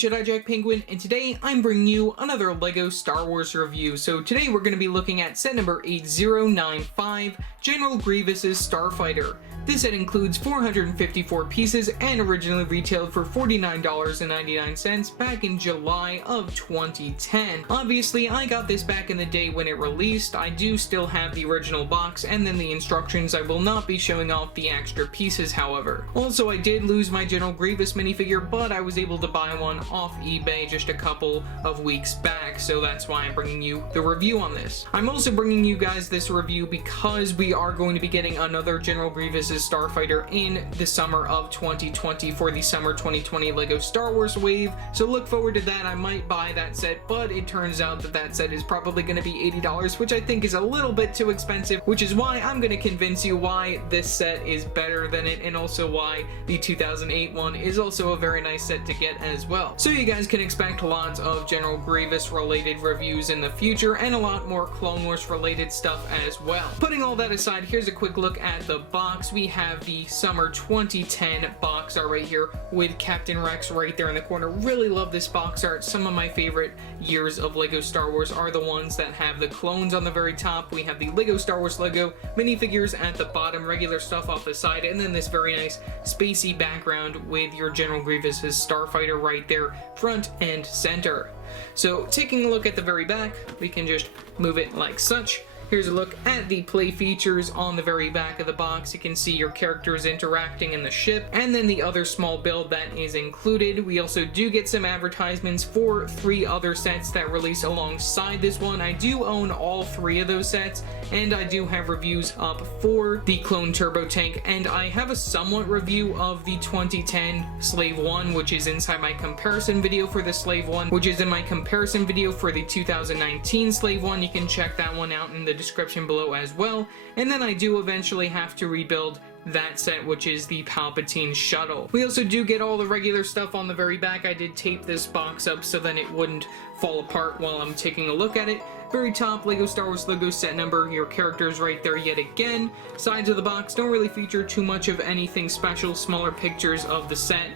Jedi Jack Penguin, and today I'm bringing you another LEGO Star Wars review. So today we're going to be looking at set number 8095, General Grievous Starfighter. This set includes 454 pieces and originally retailed for $49.99 back in July of 2010. Obviously, I got this back in the day when it released. I do still have the original box and then the instructions. I will not be showing off the extra pieces, however. Also, I did lose my General Grievous minifigure, but I was able to buy one off eBay just a couple of weeks back, so that's why I'm bringing you the review on this. I'm also bringing you guys this review because we are going to be getting another General Grievous Starfighter in the summer of 2020 for the summer 2020 LEGO Star Wars wave, so look forward to that. I might buy that set, but it turns out that that set is probably going to be $80, which I think is a little bit too expensive, which is why I'm going to convince you why this set is better than it, and also why the 2008 one is also a very nice set to get as well. So you guys can expect lots of General Grievous related reviews in the future, and a lot more Clone Wars related stuff as well. Putting all that aside, here's a quick look at the box. We have the summer 2010 box art right here with Captain Rex right there in the corner. Really love this box art. Some of my favorite years of LEGO Star Wars are the ones that have the clones on the very top. We have the LEGO Star Wars Lego minifigures at the bottom, regular stuff off the side, and then this very nice spacey background with your General Grievous Starfighter right there front and center. So taking a look at the very back, we can just move it like such. Here's a look at the play features on the very back of the box. You can see your characters interacting in the ship, and then the other small build that is included. We also do get some advertisements for 3 other sets that release alongside this one. I do own all 3 of those sets, and I do have reviews up for the Clone Turbo Tank, and I have a somewhat review of the 2010 Slave 1, which is inside my comparison video for the Slave 1, which is in my comparison video for the 2019 Slave 1. You can check that one out in the description below as well. And then I do eventually have to rebuild that set, which is the Palpatine shuttle. We also do get all the regular stuff on the very back. I did tape this box up so then it wouldn't fall apart while I'm taking a look at it. Very top, LEGO Star Wars Lego set number, your characters right there yet again. Sides of the box don't really feature too much of anything special, smaller pictures of the set.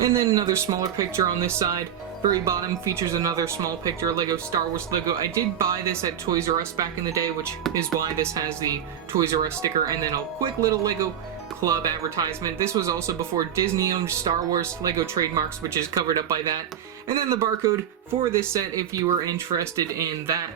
And then another smaller picture on this side. Very bottom features another small picture, LEGO Star Wars Lego. I did buy this at Toys R Us back in the day, which is why this has the Toys R Us sticker, and then a quick little LEGO Club advertisement. This was also before Disney owned Star Wars LEGO trademarks, which is covered up by that. And then the barcode for this set if you were interested in that.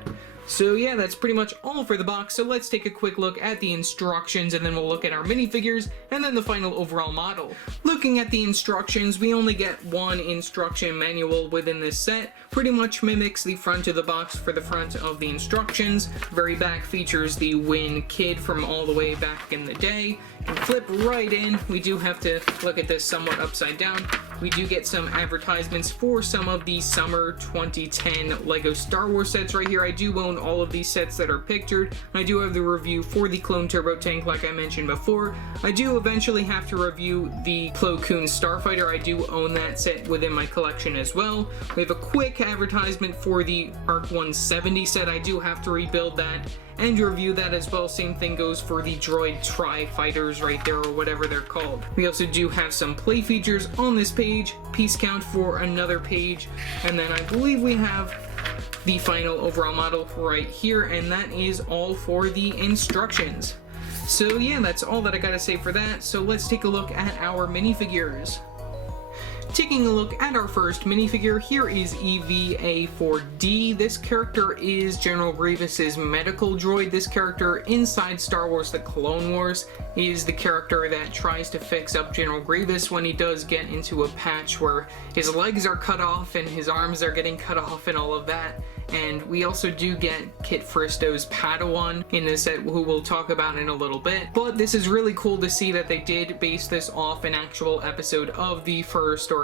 So yeah, that's pretty much all for the box, so let's take a quick look at the instructions, and then we'll look at our minifigures, and then the final overall model. Looking at the instructions, we only get one instruction manual within this set. Pretty much mimics the front of the box for the front of the instructions. Very back features the Win Kid from all the way back in the day. And flip right in. We do have to look at this somewhat upside down. We do get some advertisements for some of the summer 2010 LEGO Star Wars sets right here. I do own all of these sets that are pictured. I do have the review for the Clone Turbo Tank like I mentioned before. I do eventually have to review the Plo Koon Starfighter. I do own that set within my collection as well. We have a quick advertisement for the Arc 170 set. I do have to rebuild that and review that as well. Same thing goes for the Droid Tri-Fighters right there, or whatever they're called. We also do have some play features on this page, piece count for another page, and then I believe we have the final overall model right here, and that is all for the instructions. So yeah, that's all that I gotta say for that, so let's take a look at our minifigures. Taking a look at our first minifigure, here is EVA-4D. This character is General Grievous's medical droid. This character inside Star Wars The Clone Wars is the character that tries to fix up General Grievous when he does get into a patch where his legs are cut off and his arms are getting cut off and all of that. And we also do get Kit Fisto's Padawan in this set, who we'll talk about in a little bit. But this is really cool to see that they did base this off an actual episode of the first or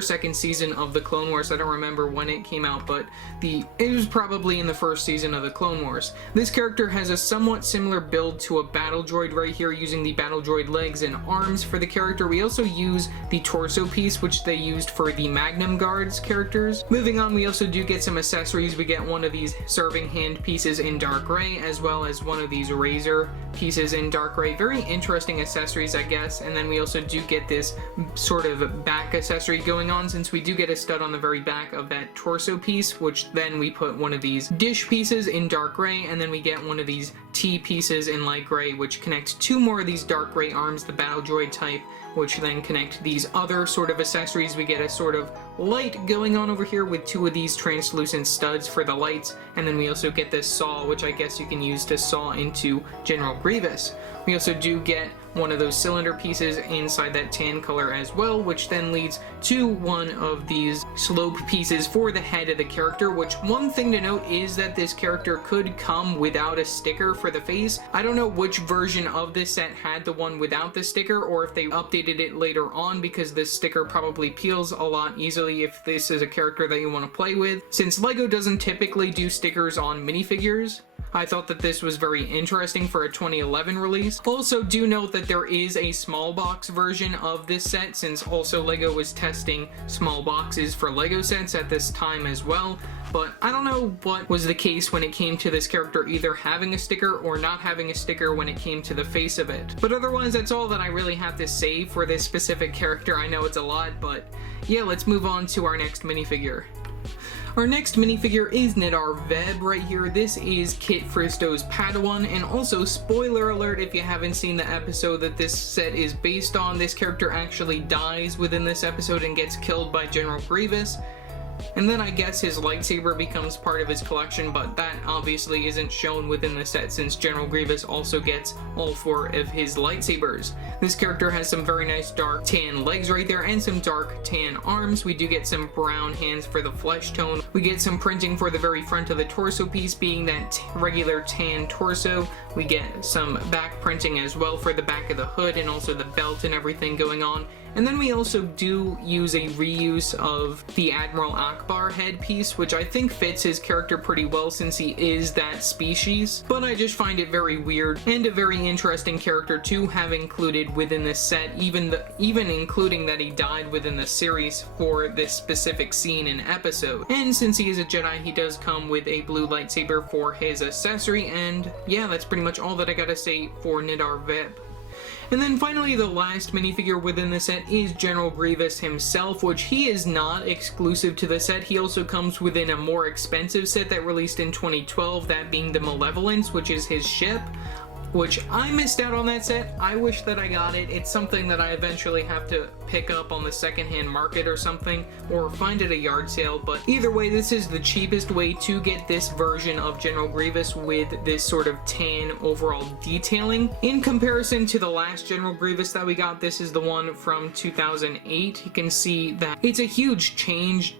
second season of the Clone Wars. I don't remember when it came out, but it was probably in the first season of the Clone Wars. This character has a somewhat similar build to a battle droid right here, using the battle droid legs and arms for the character. We also use the torso piece, which they used for the Magnum Guards characters. Moving on, we also do get some accessories, we get one of these serving hand pieces in dark gray, as well as one of these razor pieces in dark gray. Very interesting accessories, I guess. And then we also do get this sort of back accessory going on, since we do get a stud on the very back of that torso piece, which then we put one of these dish pieces in dark gray, and then we get one of these T pieces in light gray, which connect two more of these dark gray arms, the battle droid type, which then connect these other sort of accessories. We get a sort of light going on over here with two of these translucent studs for the lights, and then we also get this saw, which I guess you can use to saw into General Grievous. We also do get one of those cylinder pieces inside that tan color as well, which then leads to one of these slope pieces for the head of the character, which one thing to note is that this character could come without a sticker for the face. I don't know which version of this set had the one without the sticker, or if they updated it later on, because this sticker probably peels a lot easily if this is a character that you want to play with. Since LEGO doesn't typically do stickers on minifigures, I thought that this was very interesting for a 2011 release. Also, do note that there is a small box version of this set, since also LEGO was testing small boxes for LEGO sets at this time as well. But I don't know what was the case when it came to this character either having a sticker or not having a sticker when it came to the face of it. But otherwise, that's all that I really have to say for this specific character. I know it's a lot, but yeah, let's move on to our next minifigure. Our next minifigure is Nidar Veb right here. This is Kit Fisto's Padawan, and also spoiler alert if you haven't seen the episode that this set is based on, this character actually dies within this episode and gets killed by General Grievous. And then I guess his lightsaber becomes part of his collection, but that obviously isn't shown within the set since General Grievous also gets all four of his lightsabers. This character has some very nice dark tan legs right there and some dark tan arms. We do get some brown hands for the flesh tone. We get some printing for the very front of the torso piece being that regular tan torso. We get some back printing as well for the back of the hood and also the belt and everything going on. And then we also do use a reuse of the Admiral Akbar headpiece, which I think fits his character pretty well since he is that species. But I just find it very weird and a very interesting character to have included within this set, even including that he died within the series for this specific scene and episode. And since he is a Jedi, he does come with a blue lightsaber for his accessory, and yeah, that's pretty much all that I gotta say for Nidar Veb. And then finally, the last minifigure within the set is General Grievous himself, which he is not exclusive to the set. He also comes within a more expensive set that released in 2012, that being the Malevolence, which is his ship, which I missed out on that set. I wish that I got it. It's something that I eventually have to pick up on the secondhand market or something, or find at a yard sale, but either way, this is the cheapest way to get this version of General Grievous with this sort of tan overall detailing. In comparison to the last General Grievous that we got, this is the one from 2008. You can see that it's a huge change,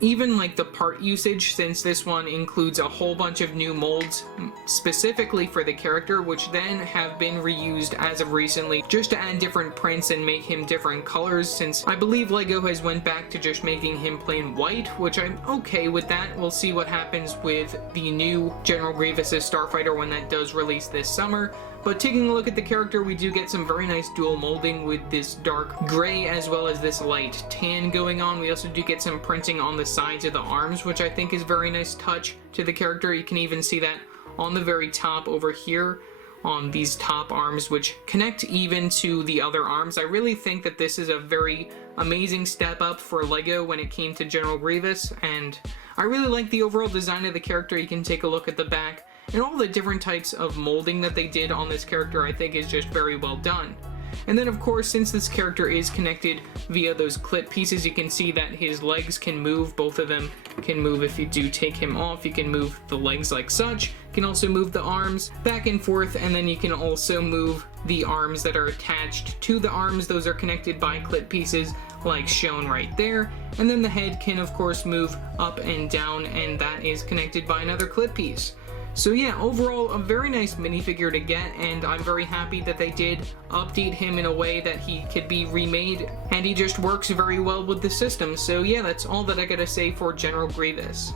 even like the part usage, since this one includes a whole bunch of new molds specifically for the character, which then have been reused as of recently just to add different prints and make him different colors, since I believe LEGO has went back to just making him plain white, which I'm okay with that. We'll see what happens with the new General Grievous Starfighter when that does release this summer. But taking a look at the character, we do get some very nice dual molding with this dark gray as well as this light tan going on. We also do get some printing on the sides of the arms, which I think is a very nice touch to the character. You can even see that on the very top over here on these top arms, which connect even to the other arms. I really think that this is a very amazing step up for LEGO when it came to General Grievous, and I really like the overall design of the character. You can take a look at the back. And all the different types of molding that they did on this character I think is just very well done. And then of course, since this character is connected via those clip pieces, you can see that his legs can move. Both of them can move. If you do take him off, you can move the legs like such. You can also move the arms back and forth, and then you can also move the arms that are attached to the arms. Those are connected by clip pieces like shown right there. And then the head can of course move up and down, and that is connected by another clip piece. So yeah, overall a very nice minifigure to get, and I'm very happy that they did update him in a way that he could be remade, and he just works very well with the system. So yeah, that's all that I gotta say for General Grievous.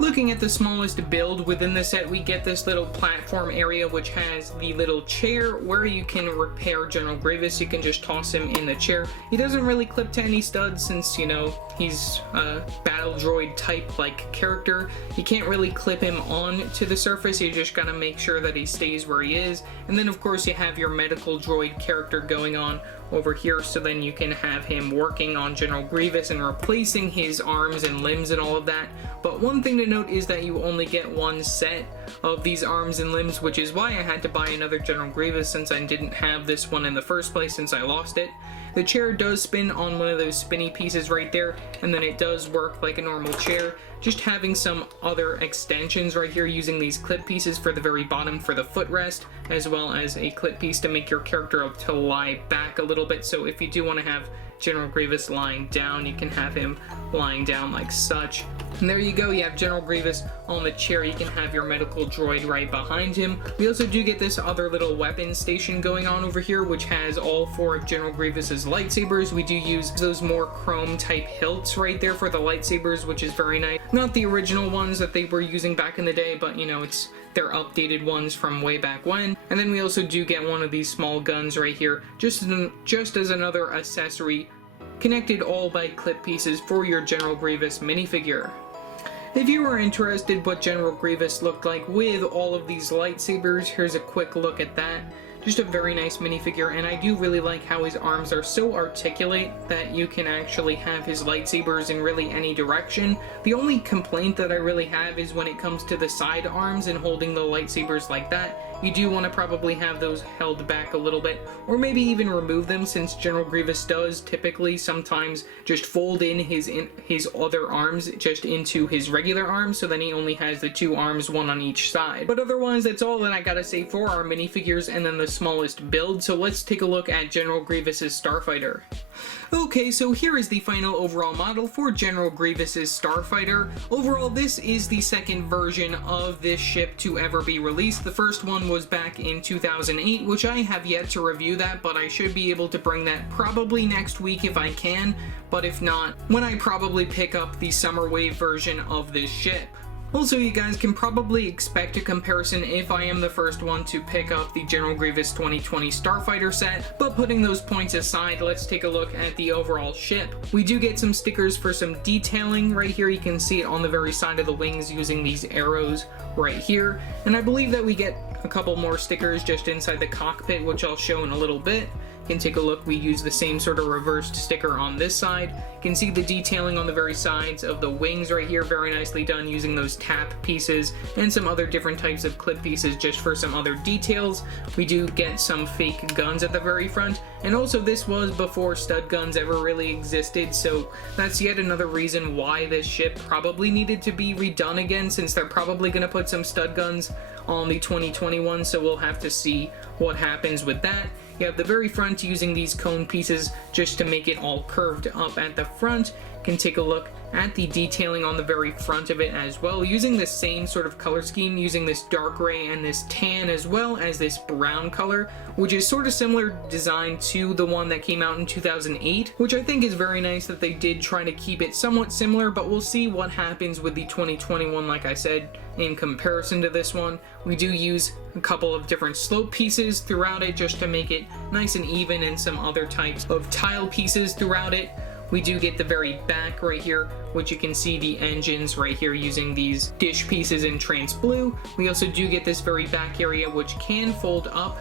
Looking at the smallest build within the set, we get this little platform area which has the little chair where you can repair General Grievous. You can just toss him in the chair. He doesn't really clip to any studs since, you know, he's a battle droid type like character. You can't really clip him on to the surface. You just gotta make sure that he stays where he is. And then of course you have your medical droid character going on over here, so then you can have him working on General Grievous and replacing his arms and limbs and all of that. But one thing to note is that you only get one set of these arms and limbs, which is why I had to buy another General Grievous since I didn't have this one in the first place since I lost it. The chair does spin on one of those spinny pieces right there, and then it does work like a normal chair. Just having some other extensions right here using these clip pieces for the very bottom for the footrest, as well as a clip piece to make your character up to lie back a little bit. So if you do want to have General Grievous lying down, you can have him lying down like such. And there you go, you have General Grievous on the chair. You can have your medical droid right behind him. We also do get this other little weapon station going on over here, which has all four of General Grievous's lightsabers. We do use those more chrome type hilts right there for the lightsabers, which is very nice. Not the original ones that they were using back in the day, but you know, it's their updated ones from way back when. And then we also do get one of these small guns right here, just as another accessory, connected all by clip pieces for your General Grievous minifigure. If you are interested what General Grievous looked like with all of these lightsabers, here's a quick look at that. Just a very nice minifigure, and I do really like how his arms are so articulate that you can actually have his lightsabers in really any direction. The only complaint that I really have is when it comes to the side arms and holding the lightsabers like that. You do want to probably have those held back a little bit, or maybe even remove them, since General Grievous does typically sometimes just fold in his other arms just into his regular arms, so then he only has the two arms, one on each side. But otherwise, that's all that I gotta say for our minifigures and then the smallest build. So let's take a look at General Grievous's Starfighter. Okay, so here is the final overall model for General Grievous's Starfighter. Overall, this is the second version of this ship to ever be released. The first one was back in 2008, which I have yet to review that, but I should be able to bring that probably next week if I can, but if not, when I probably pick up the Summer Wave version of this ship. Also, you guys can probably expect a comparison if I am the first one to pick up the General Grievous 2020 Starfighter set, but putting those points aside, let's take a look at the overall ship. We do get some stickers for some detailing right here. You can see it on the very side of the wings using these arrows right here, and I believe that we get a couple more stickers just inside the cockpit, which I'll show in a little bit. You can take a look. We use the same sort of reversed sticker on this side. You can see the detailing on the very sides of the wings right here, very nicely done using those tap pieces and some other different types of clip pieces just for some other details. We do get some fake guns at the very front, and also this was before stud guns ever really existed, so that's yet another reason why this ship probably needed to be redone again, since they're probably going to put some stud guns on the 2021, so we'll have to see what happens with that. You have the very front using these cone pieces just to make it all curved up at the front. You can take a look at the detailing on the very front of it as well, using the same sort of color scheme, using this dark gray and this tan as well as this brown color, which is sort of similar design to the one that came out in 2008, which I think is very nice that they did try to keep it somewhat similar, but we'll see what happens with the 2021, like I said, in comparison to this one. We do use a couple of different slope pieces throughout it just to make it nice and even, and some other types of tile pieces throughout it. We do get the very back right here, which you can see the engines right here using these dish pieces in trans blue. We also do get this very back area, which can fold up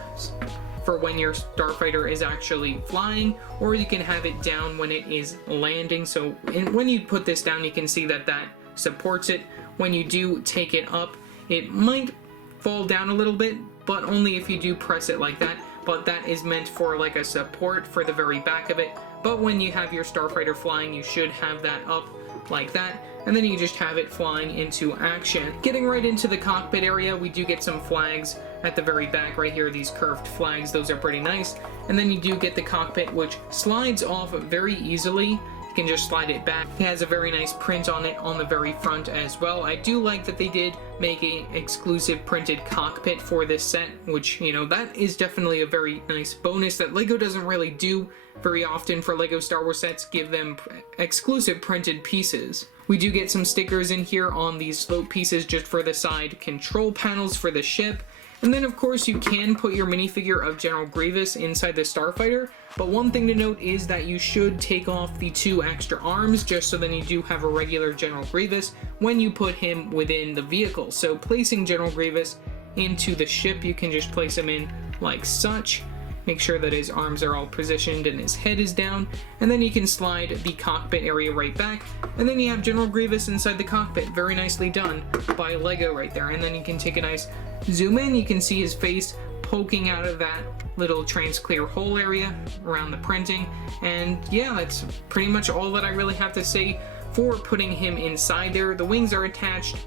for when your Starfighter is actually flying, or you can have it down when it is landing. So when you put this down, you can see that that supports it. When you do take it up, it might fall down a little bit, but only if you do press it like that. But that is meant for like a support for the very back of it. But when you have your Starfighter flying, you should have that up like that, and then you just have it flying into action. Getting right into the cockpit area, we do get some flags at the very back right here, these curved flags. Those are pretty nice. And then you do get the cockpit, which slides off very easily. You can just slide it back. It has a very nice print on it on the very front as well. I do like that they did make an exclusive printed cockpit for this set, which, you know, that is definitely a very nice bonus that LEGO doesn't really do very often for LEGO Star Wars sets, give them exclusive printed pieces. We do get some stickers in here on these slope pieces just for the side control panels for the ship. And then, of course, you can put your minifigure of General Grievous inside the Starfighter, but one thing to note is that you should take off the 2 extra arms just so then you do have a regular General Grievous when you put him within the vehicle. So placing General Grievous into the ship, you can just place him in like such. Make sure that his arms are all positioned and his head is down, and then you can slide the cockpit area right back, and then you have General Grievous inside the cockpit. Very nicely done by LEGO right there. And then you can take a nice zoom in, you can see his face poking out of that little trans-clear hole area around the printing. And yeah, that's pretty much all that I really have to say for putting him inside there. The wings are attached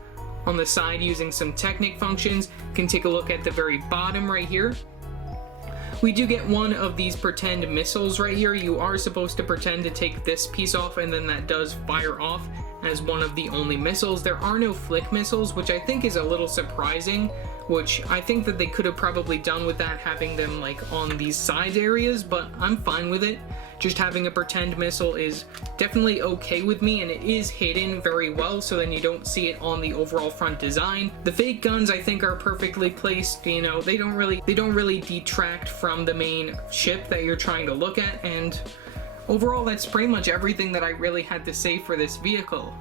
on the side using some Technic functions. You can take a look at the very bottom right here. We do get one of these pretend missiles right here. You are supposed to pretend to take this piece off, and then that does fire off as one of the only missiles. There are no flick missiles, which I think is a little surprising, which I think that they could have probably done with that, having them like on these side areas, but I'm fine with it. Just having a pretend missile is definitely okay with me, and it is hidden very well, so then you don't see it on the overall front design. The fake guns I think are perfectly placed. You know, they don't really detract from the main ship that you're trying to look at, and overall that's pretty much everything that I really had to say for this vehicle.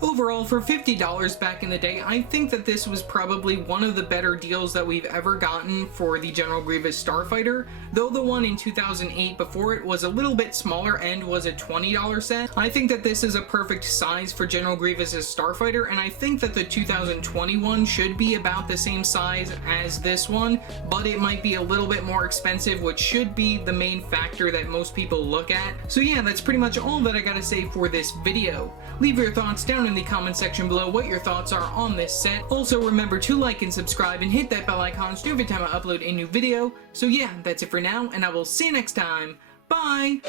Overall, for $50 back in the day, I think that this was probably one of the better deals that we've ever gotten for the General Grievous Starfighter, though the one in 2008 before it was a little bit smaller and was a $20 set. I think that this is a perfect size for General Grievous's Starfighter, and I think that the 2021 should be about the same size as this one, but it might be a little bit more expensive, which should be the main factor that most people look at. So yeah, that's pretty much all that I gotta say for this video. Leave your thoughts down in the comment section below what your thoughts are on this set. Also remember to like and subscribe and hit that bell icon so every time I upload a new video. So yeah, that's it for now, and I will see you next time. Bye!